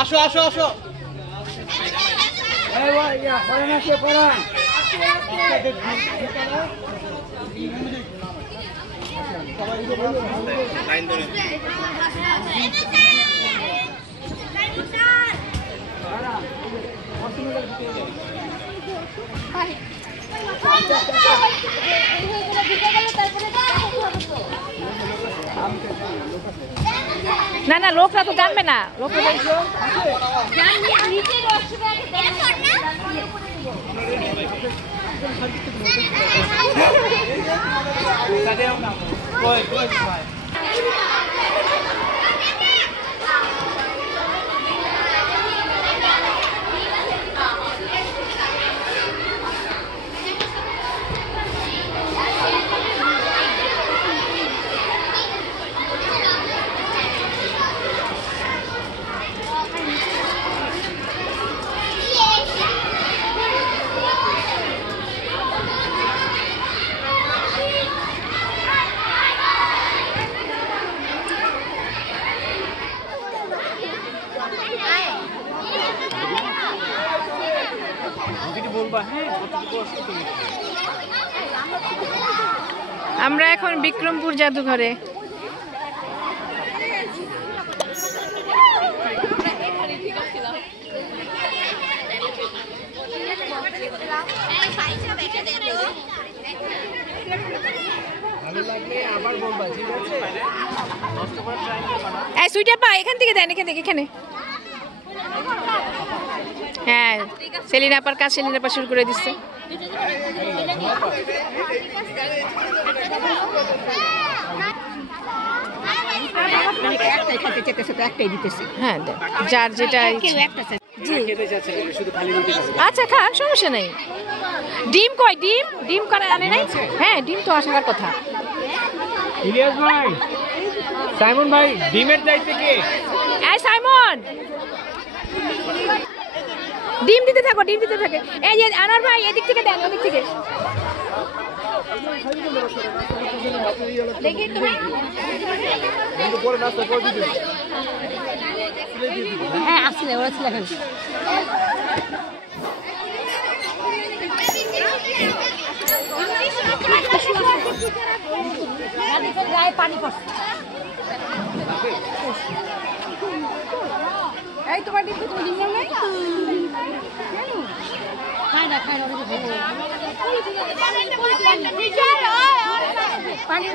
আসো আসো আসো না না লোকরা তো জানবে না লোকরা আমরা এখন বিক্রমপুর জাদুঘরে। সুইটার পা এখান থেকে দেন, এখান থেকে এখানে। হ্যাঁ সেলিনা আপার কাজ সেলিনা আপা শুরু করে দিচ্ছে। হ্যাঁ যার যেটা আচ্ছা খান সমস্যা নেই। ডিম কই ডিম ডিম করে আনে নাই? হ্যাঁ ডিম তো আসার কথা। ইলিয়াস ভাই সাইমন ভাই ডিমের দায়িত্ব কে? এই সাইমন ডিম দিতে থাকো ডিম দিতে থাকে। এই যে আনার ভাই এদিক থেকে দেন ওদিক থেকে দেখি তো ভাই। হ্যাঁ আসলে ওরা ছিল এখন পানি পড়ছে। এই তোমার ডিম তুমি ডিম নেই খায় না খায় না পানি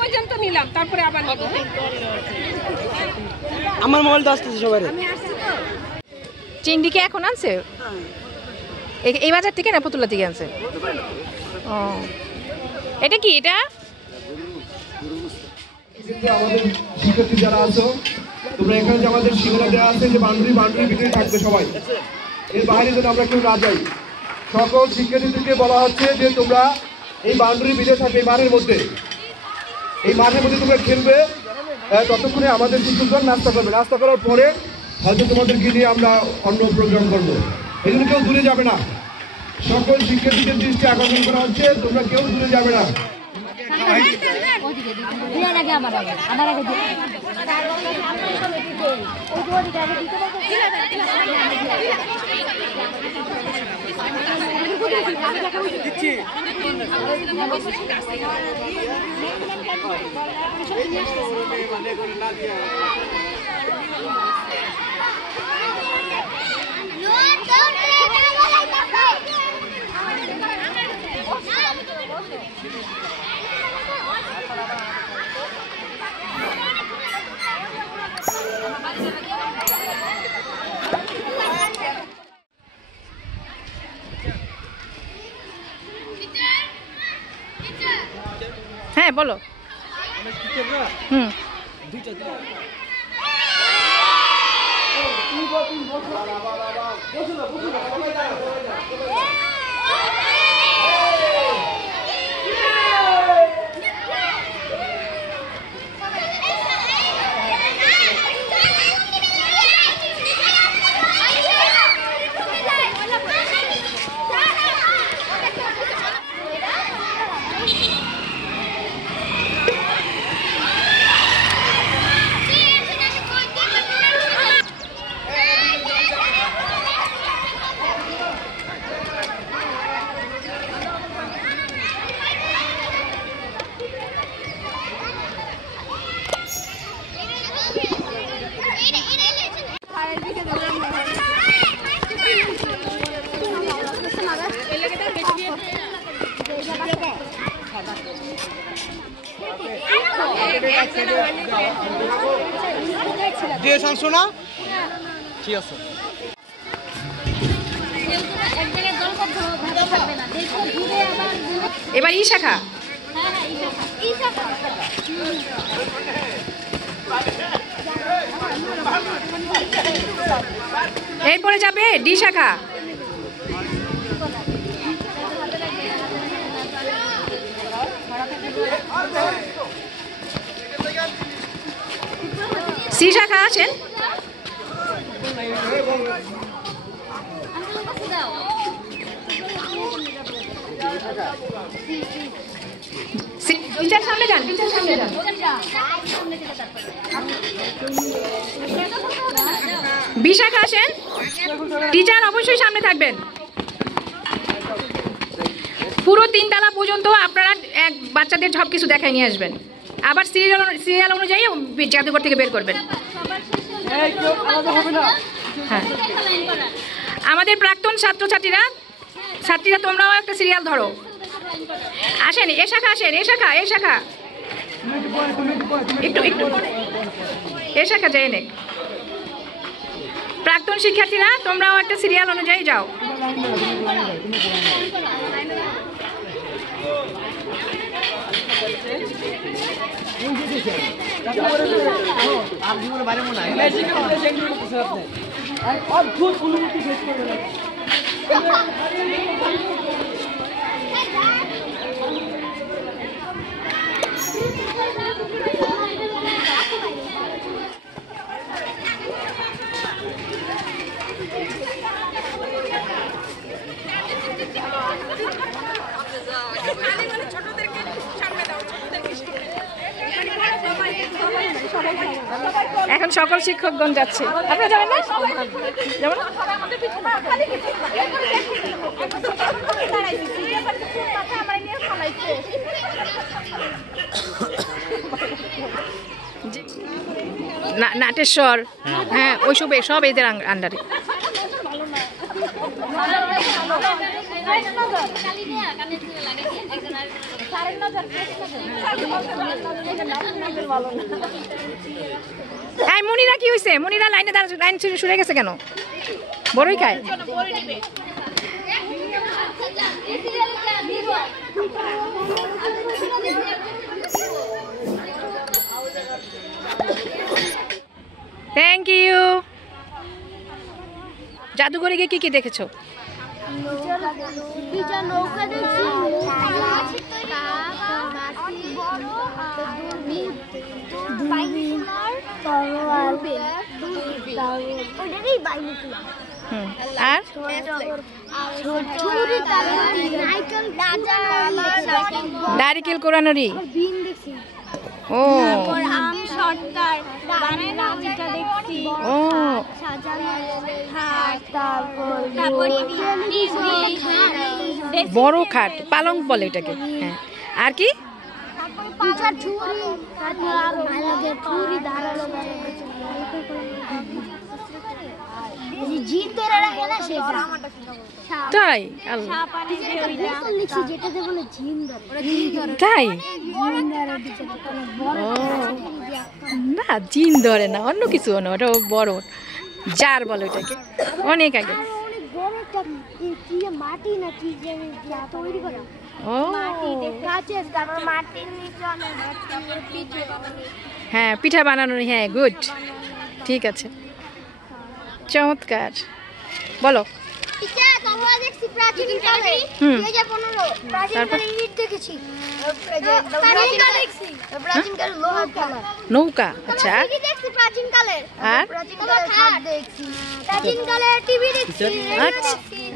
পর্যন্ত নিলাম তারপরে আবার আমার মোবাইল তো আসতেছে সবাই। চিংড়ি কি এখন আনছে এই বাজার থেকে না পুতুলা থেকে আনছে? ও এটা কি এটা? আমাদের শিক্ষার্থী যারা আছো তোমরা এখানে যে আমাদের সীমানা দেওয়া আছে যে বাউন্ডারির ভিতরে থাকবে সবাই, এর বাইরে যেন আমরা কেউ না যাই। সকল শিক্ষার্থীদেরকে বলা হচ্ছে যে তোমরা এই বাউন্ডারির ভিতরে থাকবে, এই মাঠের মধ্যে, এই মাঠের মধ্যে তোমরা খেলবে। ততক্ষণে আমাদের শিক্ষকগণ নাস্তা করবে, নাস্তা করার পরে হয়তো তোমাদেরকে নিয়ে আমরা অন্য প্রোগ্রাম করবো। এই জন্য কেউ দূরে যাবে না। সকল শিক্ষার্থীদের দৃষ্টি আকর্ষণ করা হচ্ছে তোমরা কেউ দূরে যাবে না। হ্যাঁ বলো। হুম দিয়ে শামসু না ঠিক আছে। এবার ই শাখা। এরপরে যাবে ডি শাখা। সি শাখা আছেন। টিচার সামনে যান, টিচার সামনে যান। বি শাখা আসেন। টিচার অবশ্যই সামনে থাকবেন। পুরো 3 তলা পর্যন্ত আপনারা এক বাচ্চাদের সব কিছু দেখাই নিয়ে আসবেন। আবার সিরিয়াল অনুযায়ী জাদুঘর থেকে বের করবেন। হ্যাঁ আমাদের প্রাক্তন ছাত্রছাত্রীরা তোমরাও একটা সিরিয়াল ধরো। আসেন এ শাখা, আসেন এ শাখা, এ শাখা একটু এ শাখা যাই নে। প্রাক্তন শিক্ষার্থীরা তোমরাও একটা সিরিয়াল অনুযায়ী যাও। এখন সকল শিক্ষকগণ যাচ্ছে। আপনারা যাবেন না? যাবেন না? নাটেশ্বর, হ্যাঁ ওইসব সব এদের আন্ডারে। মনিরা কি হয়েছে? মনিরা লাইন সরে গেছে কেন? বড়ই খায়। Thank you. জাদুঘরে গিয়ে কি কি দেখেছো? আর নারিকেল কোরানোরি। ও বড় খাট, পালং বলে এটাকে। হ্যাঁ আর কি? তাই তাই না, জিন ধরে না, অন্য কিছু না, ওটা বড় জার বলে ওটাকে, অনেক আগে। ও তারপর মাটির নিচে অনেক পিঠে হ্যাঁ, পিঠা বানানো, হ্যাঁ, গুড, ঠিক আছে, চমৎকার। বলো। পিঠা তোমরা দেখছি প্রাচীন কালে হুম। 2015 প্রাচীন তারপর? কালে ইট দেখেছি প্রাচীন কালে দেখছি প্রাচীন কালে লোহার খেলা নৌকা, আচ্ছা, টিভি দেখছি প্রাচীন কালের আর? প্রাচীন কালের খাট দেখছি প্রাচীন কালে টিভি দেখছি আচ্ছা।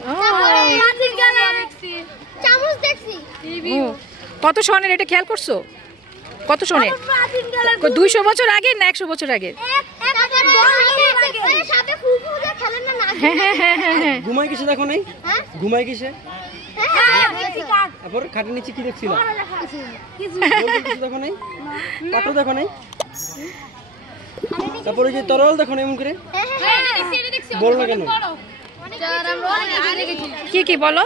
ও। তারপরে প্রাচীন কালে দেখছি চামচ দেখছি ও, কত সনের এটা খেয়াল করছো? কত সনের? প্রাচীন কালে 200 বছর আগে না 100 বছর আগে? সাথে ফুলফুলে খেলেন না হ্যাঁ হ্যাঁ হ্যাঁ হ্যাঁ হ্যাঁ। ঘুমাই কিসে দেখো নাই? হ্যাঁ ঘুমাই কিসে? হ্যাঁ দেখছি কাক তারপর খাটের নিচে কি দেখছিল? কিছু কিছু দেখো নাই? পাটো দেখো নাই? তারপরে যে তরল দেখো না এমন করে? বল না কেন? কি কি বলো?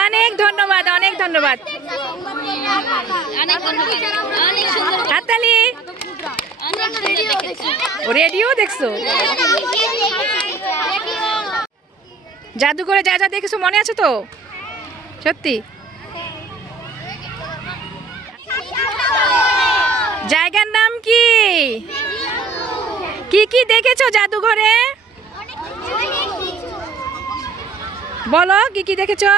অনেক ধন্যবাদ, অনেক ধন্যবাদ। হাততালি। রেডিও দেখছো? জাদুঘরে যা যা দেখেছো মনে আছে তো? সত্যি? জায়গার নাম কি? কি কি দেখেছো জাদুঘরে? বলো, কি কি দেখেছো?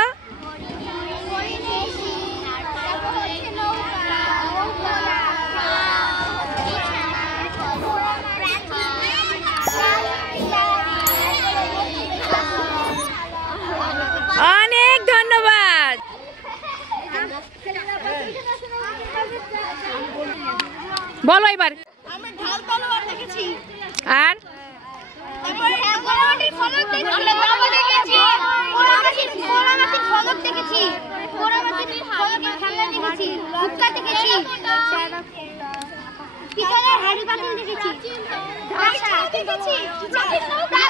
অনেক ধন্যবাদ। বলো এবার। আমরা ঢাল তলোয়ার দেখেছি আর তারপরে পোড়ামাটির ফলক দেখেছি আমরা তাও দেখেছি পোড়ামাটির ফলক দেখেছি পোড়ামাটির ফলকের খেলনা দেখেছি হুক্কা দেখেছি পিতলের হাঁড়ি পাতিল দেখেছি আচ্ছা দেখেছি প্রাচীন নৌকা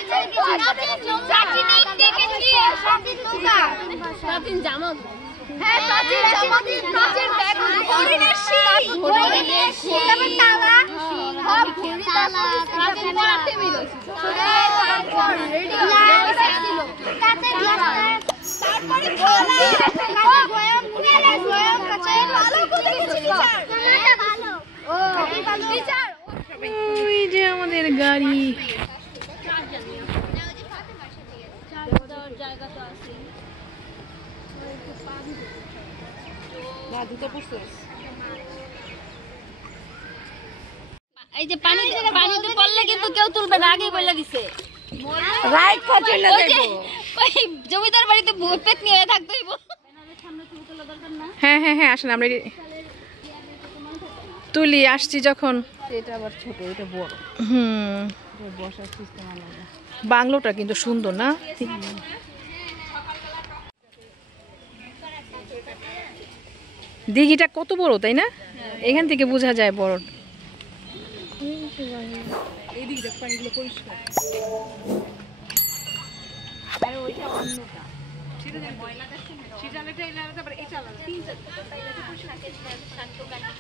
প্রাচীন ইট দেখেছি প্রাচীন নৌকা প্রাচীন জামা হ্যাঁ প্রাচীন জামা প্রাচীন ব্যাগ হরিণের শিং তারপর তালা সব তালা প্রাচীন পড়ার টেবিল তারপরে থালা গয়ম গয়ম কাছে ভালো করে দেখেছি ভালো ও টিচার ওই যে আমাদের গাড়ি। এই যে পানিতে পড়লে কিন্তু কেউ তুলবে না, আগেই বলে দিছে। রাইট পা চলে ওই যে ওই জমিদার বাড়িতে পেট নিয়ে থাকতে হইব। হ্যাঁ হ্যাঁ হ্যাঁ, আসেন আমরা তুলি, আসছি যখন। এটা আবার ছোট, এটা বড়, হুম, বসার সিস্টেম আলাদা। বাংলোটা কিন্তু সুন্দর না? দিঘিটা কত বড়, তাই না? এখান থেকে বোঝা যায় বড়। এই দিকটা পানিগুলো পরিষ্কার। আর ওইটা অন্যটা। সেটা যেন ময়লাটা সেটা আলাদা, এটা আলাদা, আবার এটা আলাদা। তিনটা তাইলে পরিষ্কার থাকে শান্ত কাটি।